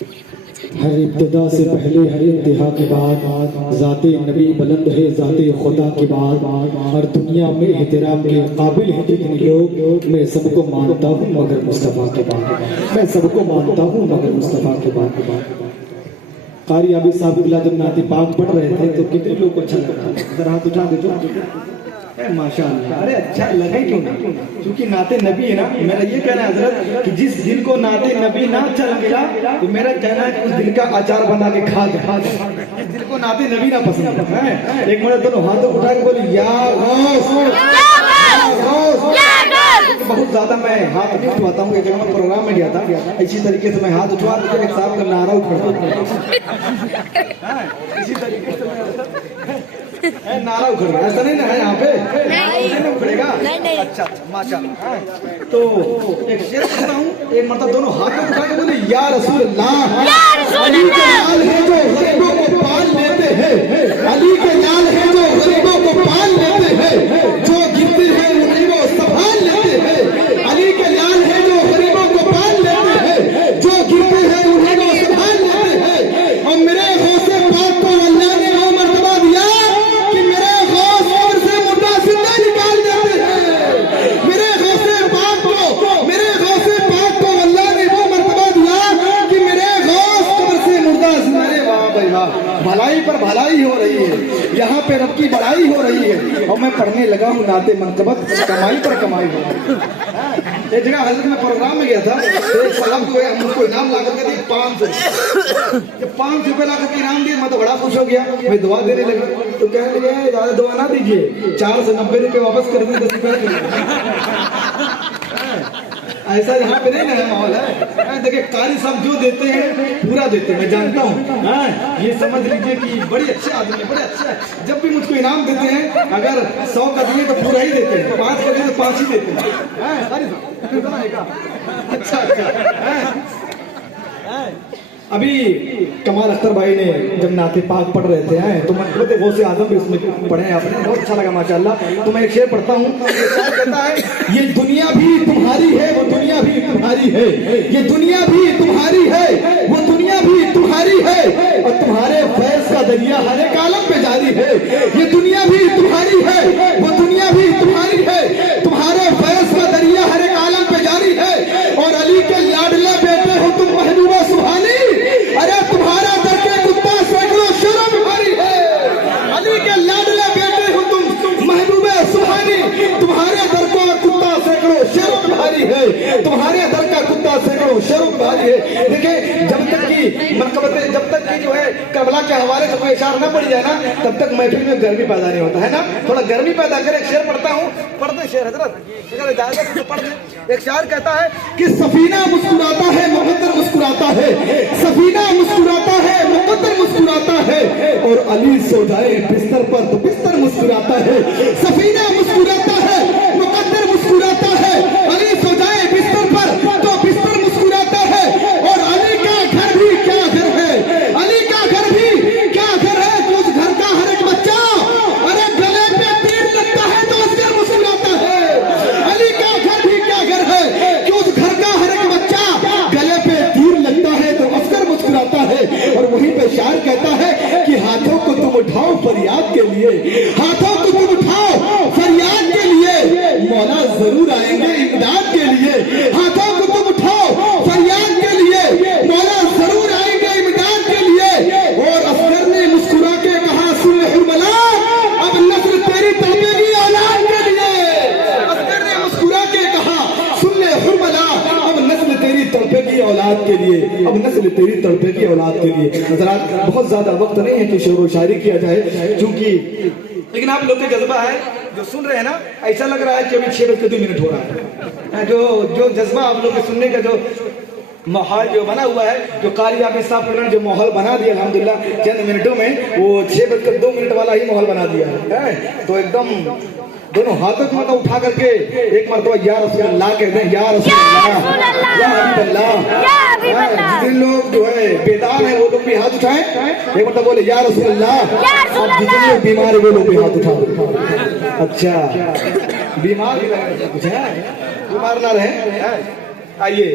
ہر ابتدا سے پہلے ہر انتہا کے بعد ذات نبی بلند ہے ذات خدا کے بعد، اور دنیا میں احترام کے قابل ہیں جتنے لوگ، میں سب کو مانتا ہوں مگر مصطفیٰ کے بعد، میں سب کو مانتا ہوں مگر مصطفیٰ کے بعد۔ قاری عابد صاحب اللہ جب نعت پاک پڑھ رہے تھے تو کتنے لوگ کو اچھا لگا؟ ذرا ہاتھ اٹھا دے تو ماشاء اللہ، ارے اچھا لگا ہی کیوں نہیں؟ کیونکہ نعت نبی ہے نا۔ میرا یہ کہنا ہے حضرت کہ جس دل کو نعت نبی نہ اچھا لگا تو میرا کہنا ہے کہ اس دل کا اچار بنا کے کھا جائے۔ جس دل کو نعت نبی نہ پسند ہے، ایک مرتبہ دونوں ہاتھوں اٹھا کے بولے یا غوث، بہت زیادہ میں ہاتھ نہیں اٹھواتا ہوں۔ ایک جگہ میں پروگرام میں گیا تھا، اسی طریقے سے میں ہاتھ اٹھوا دیا، ایک صاحب کا نعرہ اکھڑتا اسی طریقے سے نعرہ اکھڑ رہا ہے، ایسا نہیں نا یہاں پہ نہیں اکھڑے گا۔ اچھا ماشاء اللہ۔ تو ایک شعر پڑھتا ہوں، ایک مرتبہ دونوں ہاتھوں اٹھا کے بولے یا رسول اللہ، علی کے لال ہے جو غریبوں کو پال لیتے ہیں، علی کے لال ہے جو غریبوں کو پال لیتے ہیں، جو گرتے ہیں انہیں وہ سنبھال لیتے ہیں، علی کے لال ہے جو غریبوں کو پال لیتے ہیں، جو گرتے ہیں انہیں وہ سنبھال لیتے ہیں۔ اور میرے غوث پاک کو اللہ نے وہ مرتبہ دیا کہ میرے غوث قبر سے مردہ زندہ نکال دیتے ہیں۔ میرے غوث پاک کو اللہ نے وہ مرتبہ دیا کہ میرے غوث قبر سے مردہ زندہ۔ واہ بھائی واہ، بھلائی پر بھلائی ہو رہی ہے، یہاں پہ رب کی بڑائی ہو رہی ہے، اور میں پڑھنے لگا ہوں نعت منقبت، کمائی پر کمائی ہو رہی ہے۔ ایک جگہ حضرت میں پروگرام میں گیا تھا، ایک صاحب کو ہم کو انعام لا کر کے دی 500، جب 500 روپے لا کر کے انعام دیے میں تو بڑا خوش ہو گیا، میں دعا دینے لگا تو کہنے لگے زیادہ دعا نہ دیجیے، 490 روپے واپس کر دیں 10 روپے۔ ایسا یہاں پہ نہیں نیا ماحول ہے۔ دیکھیں قاری صاحب جو دیتے ہیں پورا دیتے ہیں، میں جانتا ہوں، یہ سمجھ لیجیے کہ بڑے اچھے آدمی ہیں، بڑے اچھے ہیں۔ جب بھی مجھ کو انعام دیتے ہیں اگر 100 کا دیے تو پورا ہی دیتے ہیں، 5 کا دیے تو 5 ہی دیتے ہیں۔ اچھا اچھا۔ ابھی کمال اختر بھائی نے جب نعت پاک پڑھ رہے تھے تو منقبت غوث اعظم بھی اس میں پڑھے ہیں آپ نے، بہت اچھا لگا ماشاءاللہ۔ تو میں ایک شعر پڑھتا ہوں، شاعر کہتا ہے یہ دنیا بھی تمہاری ہے وہ دنیا بھی تمہاری ہے، یہ دنیا بھی تمہاری ہے وہ دنیا بھی تمہاری ہے، اور تمہارے فیض کا دریا ہر ایک عالم پہ جاری ہے۔ یہ دنیا بھی تمہاری ہے وہ دنیا بھی تمہاری ہے، تمہارے فیض کا دریا ہر ایک عالم پہ جاری ہے، اور علی کے لاڈلے بیٹے ہو تم محبوبہ سبحانی، ارے تمہارا در کے کتا سینکڑوں شرم بھاری ہے۔ علی کے لاڈلے بیٹے ہو تم محبوب سبحانی، تمہارے در کا کتا سینکڑوں شرم بھاری ہے، تمہارے در کا کتا سینکڑوں شرم بھاری ہے۔ دیکھیں جب تک کی منقبت، جب تک کی جو ہے کربلا کے حوالے سے کوئی اشعار نہ پڑی جائے نا تب تک محفل میں گرمی پیدا نہیں ہوتا ہے نا۔ تھوڑا گرمی پیدا کرے۔ ایک شعر پڑھتا ہوں، پڑھ دیں شعر حضرت، اگر اجازت ہے تو پڑھ دیں۔ ایک شاعر کہتا ہے کہ سفینہ مسکراتا ہے مقدر مسکراتا ہے، سفینہ مسکراتا ہے مقدر مسکراتا ہے، اور علی سو جائے بستر پر تو بستر مسکراتا ہے۔ سفینہ مسکراتا ہے مقدر مسکراتا ہے، علی سو جائے بستر پر تو بستر مسکراتا ہے، اور علی کا گھر بھی کیا گھر ہے، علی کا گھر بھی کیا گھر ہے کہ اس گھر کا ہر ایک بچہ ارے گلے پہ تیر لگتا ہے تو اصغر مسکراتا ہے۔ علی کا گھر بھی کیا گھر ہے کہ اس گھر کا ہر ایک بچہ گلے پہ تیر لگتا ہے تو اصغر مسکراتا ہے۔ اور وہیں پہ شاعر کہتا ہے کہ ہاتھوں کو تم اٹھاؤ فریاد کے لیے، ہاتھوں کو تم اٹھاؤ فریاد کے لیے، مولا ضرور آئیں گے امداد کے لیے۔ ہاتھوں کو تم اٹھاؤ فریاد کے لیے، مولا ضرور آئیں گے امداد کے لیے۔ اور اصغر نے مسکرا کے کہا سن حرملا، اب نسل تیری تڑپے گی اولاد کے لیے۔ اصغر نے مسکرا کے کہا سن حرملا، اب نسل تیری تڑپے گی اولاد کے لیے، اب نسل تیری تڑپے گی اولاد کے لیے۔ حضرات بہت زیادہ وقت نہیں ہے کہ شعر و شاعری کیا جائے چونکہ، لیکن آپ لوگ کا جذبہ ہے جو سن رہے ہیں نا، ایسا لگ رہا ہے کہ ابھی 6:02 ہو رہا ہے۔ جو جذبہ آپ لوگ کے سننے کا جو ماحول جو بنا ہوا ہے، جو قاری عابد صاحب نے جو ماحول بنا دیا الحمدللہ چند منٹوں میں، وہ 6:02 والا ہی ماحول بنا دیا ہے۔ تو ایک دم دونوں ہاتھوں کو مطلب اٹھا کر کے ایک مرتبہ یا رسول اللہ کہتے ہیں، یا رسول اللہ، یا حبیب اللہ۔ جتنے لوگ جو ہے بیدار ہیں وہ لوگ بھی ہاتھ اٹھائیں، ایک مرتبہ بولے یا رسول اللہ۔ اب جتنے لوگ بیمار ہیں وہ لوگ بھی ہاتھ اٹھائیں۔ اچھا بیمار بھی کچھ ہے، بیمار نہ رہے۔ आइए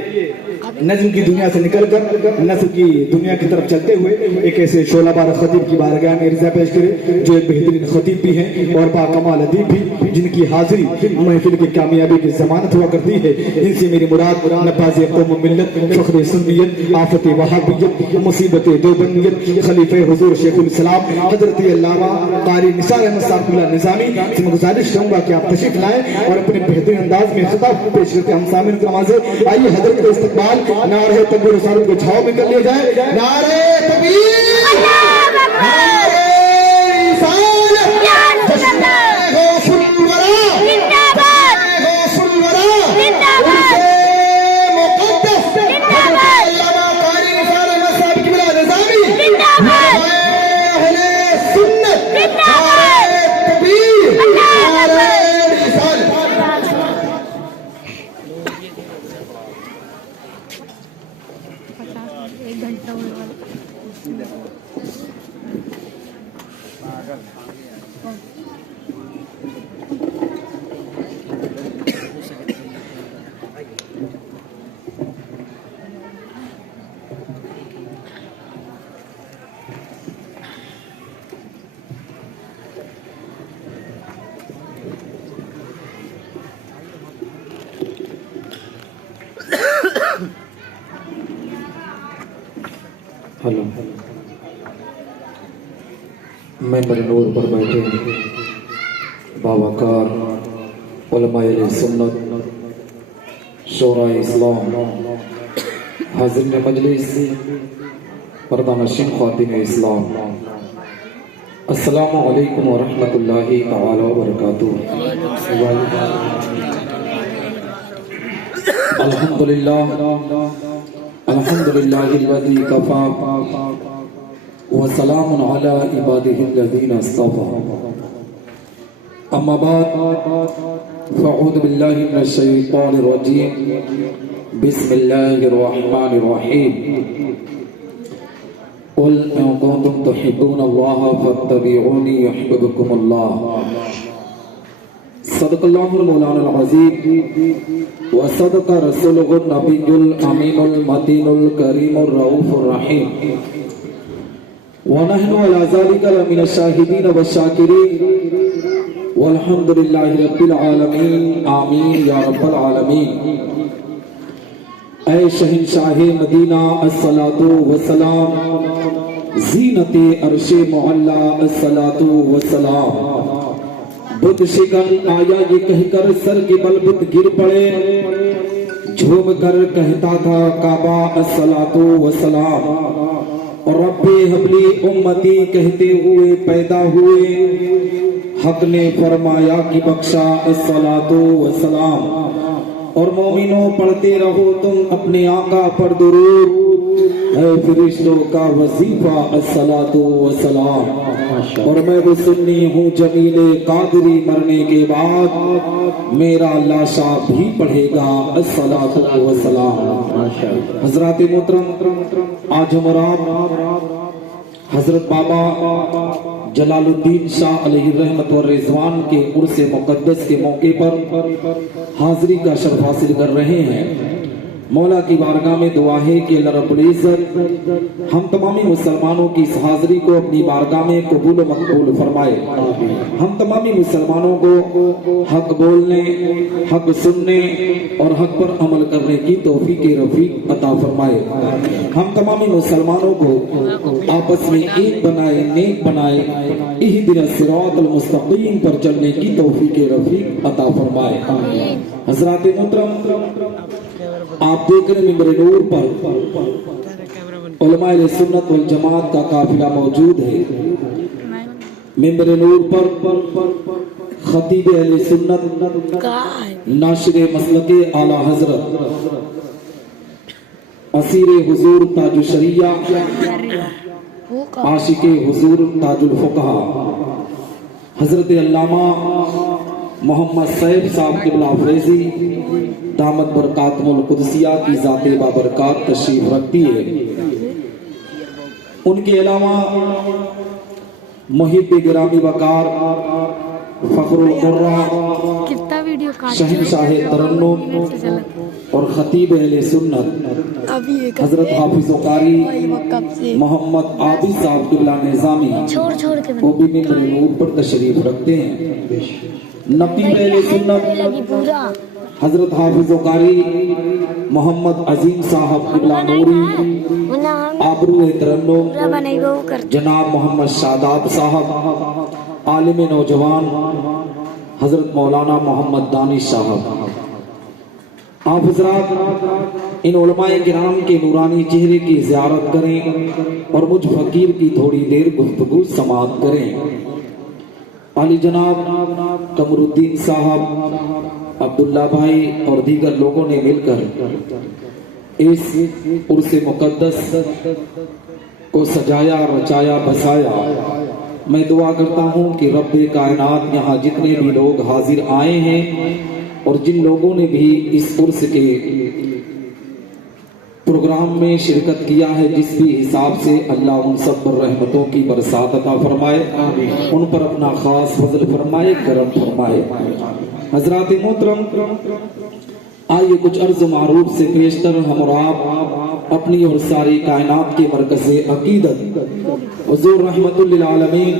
नज्म की दुनिया से निकल कर नस्ल की दुनिया की तरफ चलते हुए एक ऐसे शोला बार खतीब की बारगाह में रिज़ा पेश करे जो एक बेहतरीन खतीब भी हैं और बाकमाल अदीब भी, जिनकी हाजिरी महफिल की कामयाबी की जमानत हुआ करती है। इनसे मेरी मुराद नबाज़ कौम मिल्लत, फ़ख्र सुन्नियत, आफत वहाबियत, मुसीबत देवबंदियत, खलीफे हुजूर शेखुल इस्लाम हज़रत अल्लामा क़ारी निसार अहमद साहब निज़ामी से मैं गुजारिश करूंगा कि आप तशरीफ लाएं और अपने बेहतरीन अंदाज में खिताब पेश करके हम सामने नमाज़े आइए हज़रत का इस्तकबाल नारे तकबीर रिसालत के छाव में कर लिया जाए। नारे तकबीर, नारे रिसालत, जश्न गौसुल वरा जिंदाबाद, गौसुल वरा जिंदाबाद, मुक़द्दस जिंदाबाद, अल्लामा क़ारी निसार अहमद साहब की बिला निज़ामी जिंदाबाद, अहले सुन्नत जिंदाबाद, नारे तकबीर, नारे रिसालत। एक घंटा होने वाला। हेलो, मेंबर नूर पर बैठे बावकार उलमाए सुन्नत, शोरा इस्लाम, हाज़िरीन मजलिस, पर्दानशीन ख़वातीन इस्लाम, अस्सलामु अलैकुम व रहमतुल्लाहि तआला व बरकातुहू। अल्हम्दुलिल्लाह अल्हम्दुलिल्लाहिल्लज़ी कफ़ा व सलामुन अला इबादिहिल्लज़ीना इस्तफ़ा। अम्मा बाद फ़अऊज़ु बिल्लाहि मिनश शैतानिर रजीम। बिस्मिल्लाहिर रहमानिर रहीम। क़ुल इन कुन्तुम तुहिब्बूनल्लाह फत्तबिऊनी युहब्बुकुमुल्लाह। सदक़ल्लाहुल मौलाना अज़ीम व सदक़ रसूलुहुन नबियुल अमीनुल मतीनुल करीमुर रऊफ़ुर रहीम व नहनु अला ज़ालिका लमिनश शाहिदीन व शाकिरीन वल्हम्दुलिल्लाहि रब्बिल आलमीन। आमीन या रब्बल आलमीन। ऐ शहंशाहे मदीना अस्सलातु वस्सलाम, ज़ीनते अर्शे मुअल्ला अस्सलातु वस्सलाम। बुद्ध शिकन आया ये कहकर सर के बल बुद्ध गिर पड़े, झूम कर कहता था काबा अस्सलातु वस्सलाम। और रब्बे हबली उम्मती कहते हुए पैदा हुए, हक ने फरमाया कि बख्शा अस्सलातु वस्सलाम। और मोमिनों पढ़ते रहो तुम अपने आका पर दुरूद, है फरिश्तों का वजीफा अस्सलातु वस्सलाम। और मैं वो सुन्नी हूँ जमीले कादरी, मरने के बाद मेरा लाशा भी पढ़ेगा अस्सलातु वस्सलाम। हजरात मोहतरम, आज हमारा हजरत बाबा जलालुद्दीन शाह अलैहि रहमत व रिज़वान के उर्स मुक़द्दस के मौके पर हाज़िरी का शर्फ हासिल कर रहे हैं। मौला की बारगाह में दुआ है कि अल्लाह रब्बुल इज़्ज़त हम तमामी मुसलमानों की इस हाज़िरी को अपनी बारगाह में कबूल व मकबूल फरमाए। हम तमामी मुसलमानों को हक बोलने, हक सुनने और हक पर अमल करने की तौफीक रफ़ीक अता फरमाए। हम तमामी मुसलमानों को आपस में एक बनाए, नेक बनाए, इहदिना सिरातल मुस्तक़ीम पर चलने की तौफीक रफ़ीक अता फरमाए। हज़रात मोहतरम, आप देख रहे मिंबर नूर पर उलमाए सुन्नत वल जमात का काफिला मौजूद है। मिंबर नूर पर खतीब अहले सुन्नत, नाशिर मसलके आला हजरत, असीरे हुजूर ताजुल शरिया, आशिके हुजूर ताजुल फुक़हा, हजरत अल्लामा मोहम्मद सैयद साहब क़िबला फैज़ी दामत बरकातुल कुदसिया की ज़ाते बाबरकात तशरीफ रखती है। उनके अलावा मुहिब गिरामी वकार, फ़ख्रुल कुर्रा, शहंशाह तरन्नुम और खतीब अहले सुन्नत हजरत हाफिज कारी मोहम्मद आबिद साहब किबला निजामी वो भी मिंबर नूर पर तशरीफ रखते हैं। नकीब अहले सुन्नत हजरत हाफिज कारी मोहम्मद अजीम साहब किबला नूरी आबरू तरन्नुम जनाब मोहम्मद शादाब साहब आलिम नौजवान हजरत मौलाना मोहम्मद दानिश साहब। आप हजरात इन उलमाए किराम के नूरानी चेहरे की ज़ियारत करें और मुझ फकीर की थोड़ी देर गुफ्तगू समाअत करें। आली जनाब कमरुद्दीन साहब, अब्दुल्ला भाई और दीगर लोगों ने मिलकर इस उर्स मुकद्दस को सजाया, रचाया, बसाया। मैं दुआ करता हूँ कि रब्बे कायनात यहाँ जितने भी लोग हाजिर आए हैं और जिन लोगों ने भी इस उर्स के प्रोग्राम में शिरकत किया है, जिस भी हिसाब से अल्लाह उन सब पर रहमतों की बरसात अता फरमाए, उन पर अपना खास फजल फरमाए, करम फरमाए। हजरात मोहतरम, आइए कुछ अर्ज मारूफ से पेशतर हम और आप अपनी और सारी कायनात के मरकज़े अकीदत हुज़ूर रहमतुल लिल आलमीन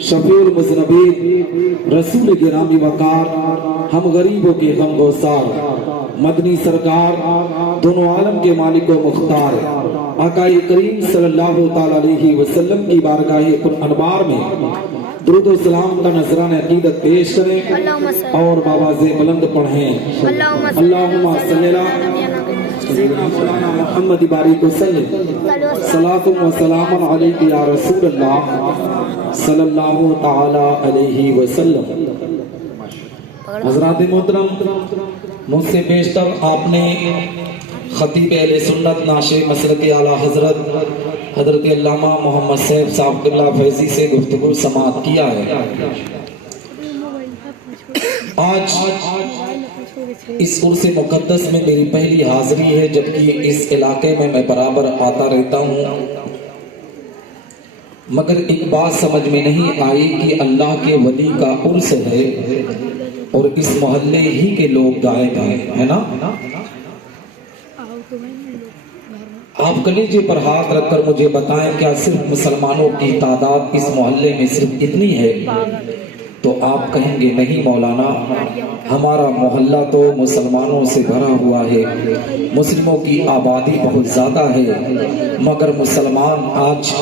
शफीउल मुज़नबीन रसूल गिरामी वकार हम गरीबों के गमगोसार मदनी सरकार दोनों आलम के मालिक व मुख्तार आकाए करीम सल्लल्लाहु तआला अलैहि वसल्लम की बारगाह अनवार में दुरूद व सलाम का नजराना अकीदत पेश करें और बाबाज़े बुलंद पढ़ें। अल्लाहुम्मा सल्ली अला सय्यिदना मौलाना मुहम्मद बारिक वसल्लम सलातु व सलामुन अलैका या रसूलल्लाह सल्लल्लाहु तआला अलैहि वसल्लम। हज़रात मोहतरम, मुझसे बेशतर आपने खतीब अहले सुन्नत नाशे मसलक आला हजरत अल्लामा मोहम्मद सैफ साहब किबला फैजी से गुफ्तगू समाअत किया है। आज इस उर्स मुकद्दस में मेरी पहली हाजिरी है, जबकि इस इलाके में मैं बराबर आता रहता हूँ, मगर एक बात समझ में नहीं आई कि अल्लाह के वली का उर्स है और इस मोहल्ले ही के लोग गाए गए है ना। आप कलेजे पर हाथ रखकर मुझे बताएं, क्या सिर्फ मुसलमानों की तादाद इस मोहल्ले में सिर्फ इतनी है? तो आप कहेंगे नहीं मौलाना, हमारा मोहल्ला तो मुसलमानों से भरा हुआ है, मुस्लिमों की आबादी बहुत ज़्यादा है, मगर मुसलमान आज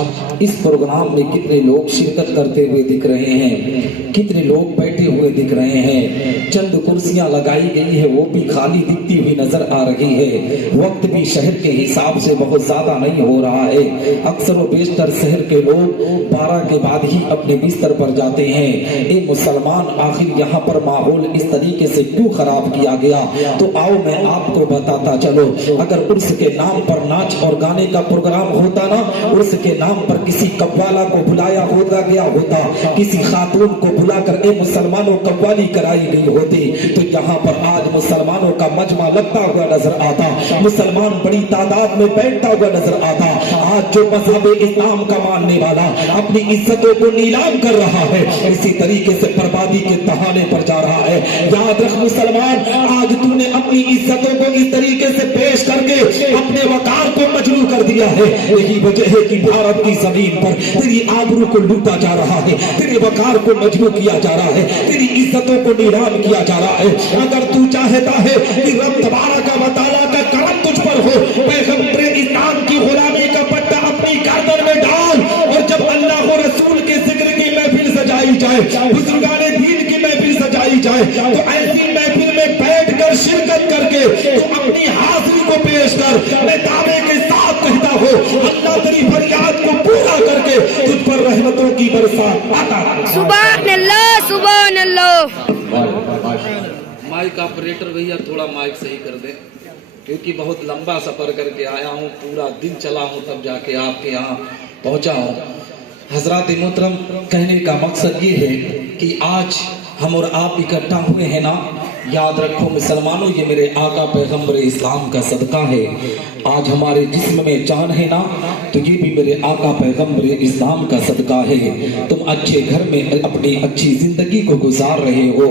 इस प्रोग्राम में कितने लोग शिरकत करते हुए दिख रहे हैं, कितने लोग बैठे हुए दिख रहे हैं। चंद कुर्सियां लगाई गई है वो भी खाली दिखती हुई नजर आ रही है। वक्त भी शहर के हिसाब से बहुत ज़्यादा नहीं हो रहा है। अक्सर व बेशतर शहर के लोग 12 के बाद ही अपने बिस्तर पर जाते हैं। ए मुसलमान, आखिर यहाँ पर माहौल इस तरीके से क्यों खराब किया गया? तो आओ मैं आपको बताता चलो। अगर उर्स के नाम पर नाच और गाने का प्रोग्राम होता ना, उर्स के नाम पर किसी कव्वाला को बुलाया होता गया होता, किसी खातून को बुलाकर ए मुसलमानों कव्वाली कराई गई होती, तो यहाँ पर आज मुसलमानों का मजमा लगता हुआ नजर आता, मुसलमान बड़ी तादाद में बैठता हुआ नजर आता। आज जो मजहब इस्लाम का मानने वाला अपनी इज्जतों को नीलाम कर रहा है, इसी तरीके से बर्बादी के तहाने पर जा रहा है। याद रख मुसलमान, आज तूने अपनी इज्जतों को इस तरीके से पेश करके अपने वकार को मजलू कर दिया है। यही वजह है कि भारत की जमीन पर तेरी आबरू को लूटा जा रहा है, तेरे वकार को मजलू किया जा रहा है, तेरी इज्जतों को नीलाम किया जा रहा है। अगर तू चाहता है कि रब तबारक व तआला का करम तुझ पर हो, पैगंबर इस्लाम की गुलामी का पट्टा अपनी गर्दन में डाल, और जब अल्लाह और रसूल के जिक्र की महफिल सजाई जाए, बुजुर्गाने दीन की महफिल सजाई जाए, तो ऐसी महफिल में बैठकर शिरकत करके तो अपनी हाजिरी को पेश कर। मैं दावे के साथ कहता हूँ, अल्लाह तेरी फरियाद को पूरा करके तुझ पर रहमतों की बरसात आता रहे। सुभान अल्लाह, सुभान अल्लाह। माइक ऑपरेटर भैया थोड़ा माइक सही कर दे, क्योंकि बहुत लंबा सफर करके आया हूँ, पूरा दिन चला हूँ तब जाके आपके यहाँ पहुँचा हूँ। हजरात मोहतरम, कहने का मकसद ये है कि आज हम और आप इकट्ठा हुए हैं ना, याद रखो मुसलमानों, ये मेरे आका पैगंबर इस्लाम का सदका है। आज हमारे जिस्म में जान है ना, तो ये भी मेरे आका पैगंबर इस्लाम का सदका है। तुम अच्छे घर में अपनी अच्छी जिंदगी को गुजार रहे हो,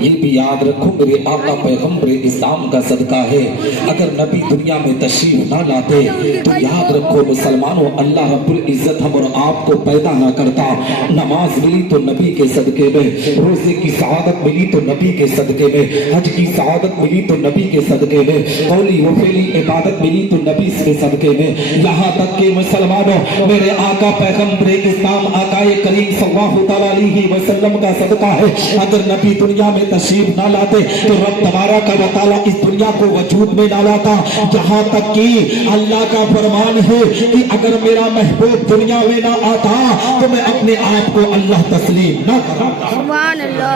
ये भी याद रखो मेरे आका पैगंबर इस्लाम का सदका है। अगर नबी दुनिया में तशरीफ ना लाते तो याद रखो मुसलमानों, अल्लाह रब्बुल इज्जत हम और आपको पैदा ना करता। नमाज मिली तो नबी के सदके में, रोजे की सआदत मिली तो नबी के सदके में, हज की सआदत मिली तो नबी के सदके में, कौली व फेली इबादत मिली तो नबी के सदके में। यहाँ तक कि मुसलमानों, मेरे आका पैगंबर इस्लाम आकाए करीम सल्लल्लाहु अलैहि वसल्लम का सदका है। अगर नबी दुनिया में तशरीफ ना लाते तो रब तबारक व तआला इस दुनिया को वजूद में ना लाता। यहाँ तक कि अल्लाह का फरमान है कि अगर मेरा महबूब दुनिया में ना आता तो मैं अपने आप को अल्लाह तस्लीम ना करता। सुभान अल्लाह।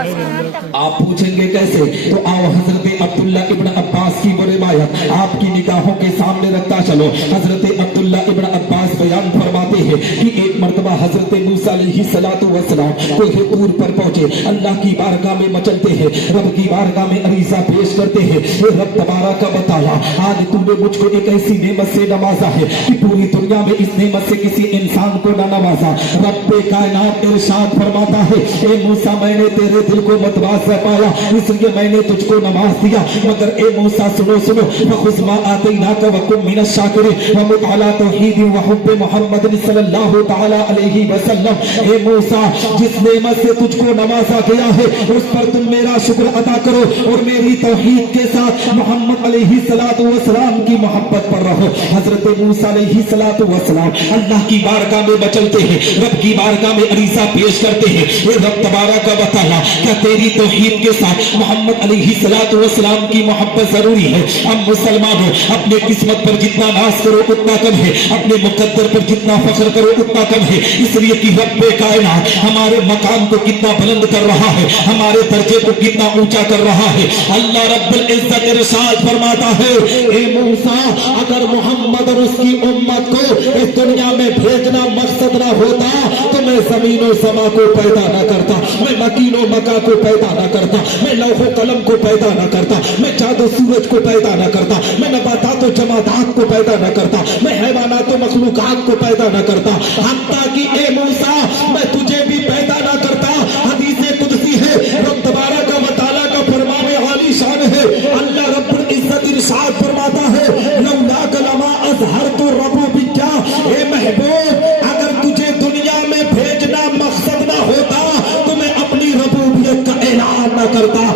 आप पूछेंगे कैसे, तो आओ हजरत अब्दुल्ला इब्न अब्बास की वो रिवायत आपकी निगाहों के सामने रखता चलो। हजरत अब्दुल्ला इब्न अब्बास बयान फरमाते हैं कि एक मर्तबा हजरत मूसा अलैहिस्सलातु वस्सलाम कोहे तूर पर पहुंचे, अल्लाह की बारगाह में मचलते हैं, रब की बारगाह में अरीज़ा पेश करते हैं। रब तबारक व तआला, आज तूने मुझको एक ऐसी नेमत से नवाजा है कि पूरी दुनिया में इस नेमत से किसी इंसान को न नवाजा। रब कायनात इरशाद फरमाता है, ए मूसा मैंने तेरे दिल को मतवाज़ा पाया इसलिए मैंने तुझको नवाज दिया, मगर ए मूसा सुनो सुनो, फखुज़ मा आतैनाका व कुन मिनश शाकिरीन व मुत अला तौहीद व हुब्ब मुहम्मद सल्लल्लाहु तआला अलैहि वसल्लम। ए मूसा, जिस नेमत से तुझको नवाजा गया है उस पर तुम मेरा शुक्र अदा करो और मेरी तौहीद के साथ मोहम्मद अलैहिस्सलातु वस्सलाम की मोहब्बत पर रहो। हजरत मूसा अलैहिस्सलातु वस्सलाम अल्लाह की बारगाह में बचलते हैं, रब की बारगाह में अरीज़ा पेश करते हैं, ए रब तबारक व तआला, क्या तेरी तौहीद के साथ मोहम्मद अलैहिस्सलातु वस्सलाम की मोहब्बत जरूरी है? हम मुसलमानों अपने किस्मत पर जितना नाज करो उतना कम है, अपने मुकद्दर पर जितना फख्र करो उतना कम है, इसलिए कि रब कायनात हमारे मकाम को कितना बुलंद कर रहा है, हमारे दर्जे को कितना ऊंचा कर रहा है। अल्लाह रब्बुल इज्जत इरशाद फरमाता है, ए मूसा, अगर मोहम्मद और उसकी उम्मत को इस दुनिया में भेजना मकसद ना होता तो मैं जमीन और समा को पैदा ना करता, मैं मकीनो मका को पैदा ना करता, मैं लौहो कलम को पैदा ना करता, मैं चाँद सूरज को पैदा ना करता, मैं नबातात और जमादात को पैदा ना करता, मैं हैवानात और मखलूकात को पैदा ना करता, हत्ता कि ए मूसा मैं तुझे भी पैदा ना करता। हदीस कुदसी है, रब तबारक व तआला का फरमान आली शान है। अल्लाह रब्बुल इज्जत इरशाद फरमाता है, लौला कलमा अज़हरतु रबूबिका, ए महबूब अगर तुझे दुनिया में भेजना मकसद ना होता तो मैं अपनी रबूबियत का ऐलान ना करता।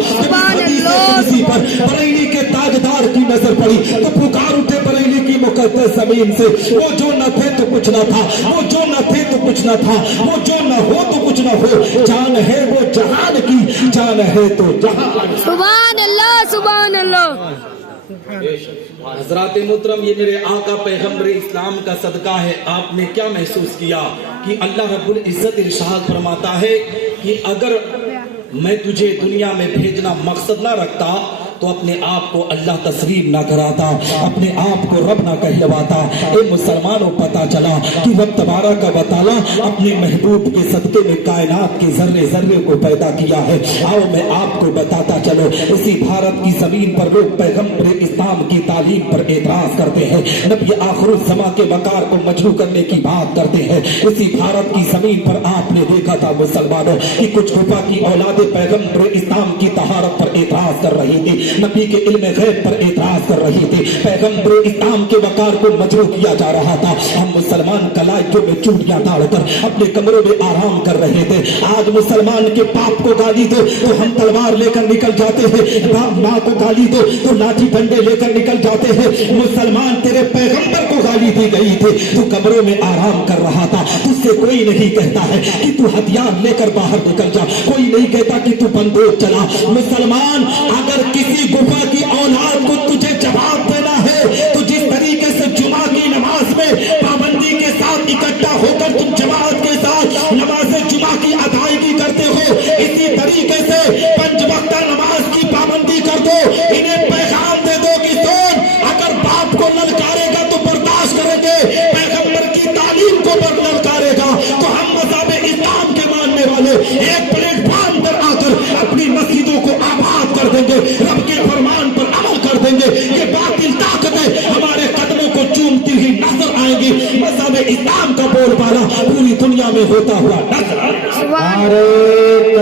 किसी पर बरेली के ताजदार की नजर पड़ी तो पुकार उठे बरेली की मुकद्दस जमीन से, वो जो न थे तो कुछ न था, वो जो न थे तो कुछ न था, वो जो न हो तो कुछ न हो, जान है वो जहान की, जान है तो जहान। सुभान अल्लाह, सुभान अल्लाह। हजरात मोहतरम, ये मेरे आका पैगंबर इस्लाम का सदका है। आपने क्या महसूस किया कि अल्लाह रब्बुल इज्जत इरशाद फरमाता है कि अगर मैं तुझे दुनिया में भेजना मकसद ना रखता तो अपने आप को अल्लाह तस्लीम ना कराता, अपने आप को रब ना कहलवाता। ए मुसलमानों, पता चला कि रब तबारक व तआला अपने महबूब के सदके में कायनात के जर्रे जर्रे को पैदा किया है। आओ मैं आपको बताता चलो, इसी भारत की जमीन पर लोग पैगंबर इस्लाम की तालीम पर एतराज करते हैं, नबी आखिरुज़्ज़मा के वकार को मजरू करने की बात करते हैं। इसी भारत की जमीन पर आपने देखा था मुसलमानों कि कुछ गुफा की औलाद पैगंबर इस्लाम की तहारत पर एतराज कर रही थी, नबी के इल्म गैब पर एतराज कर रही थी, पैगंबर इस्लाम के वकार को मजरू किया जा रहा था। हम मुसलमान कलाइयों में चूड़ियां डालकर अपने कमरों में आराम कर रहे थे। आज मुसलमान के पाप को गाली दो तो हम तलवार लेकर निकल जाते हैं, माँ को गाली दो तो लाठी डंडे लेकर निकल जाते हैं। मुसलमान, तेरे पैगंबर को गाली दी गई थी, तू कमरों में आराम कर रहा था, तुझसे कोई नहीं कहता है कि तू हथियार लेकर बाहर निकल जा, कोई नहीं कहता कि तू बंदूक चला। मुसलमान, अगर किसी गुफा की औलाद को तुझे जवाब देना है तो जिस तरीके से जुमा की नमाज में पाबंदी के साथ इकट्ठा होकर तुम जमात के साथ नमाज जुमा की अदायगी करते हो, इसी तरीके से पंच वक्ता नमाज की पाबंदी कर दो। इन्हें पैगाम दे दो कि सुन, अगर बाप को ललकारेगा तो बर्दाश्त करेंगे, पैगंबर की तालीम को ललकारेगा तो हम मज़हब इस्लाम के मानने वाले एक प्लेटफॉर्म पर आकर अपनी मस्जिदों को आबाद कर देंगे, रब के फरमान पर अमल कर देंगे। ये बातिल ताकतें हमारे कदमों को चूमती हुई नजर आएंगी। मज़हब पूरी दुनिया में होता हुआ नजर सुभान अरे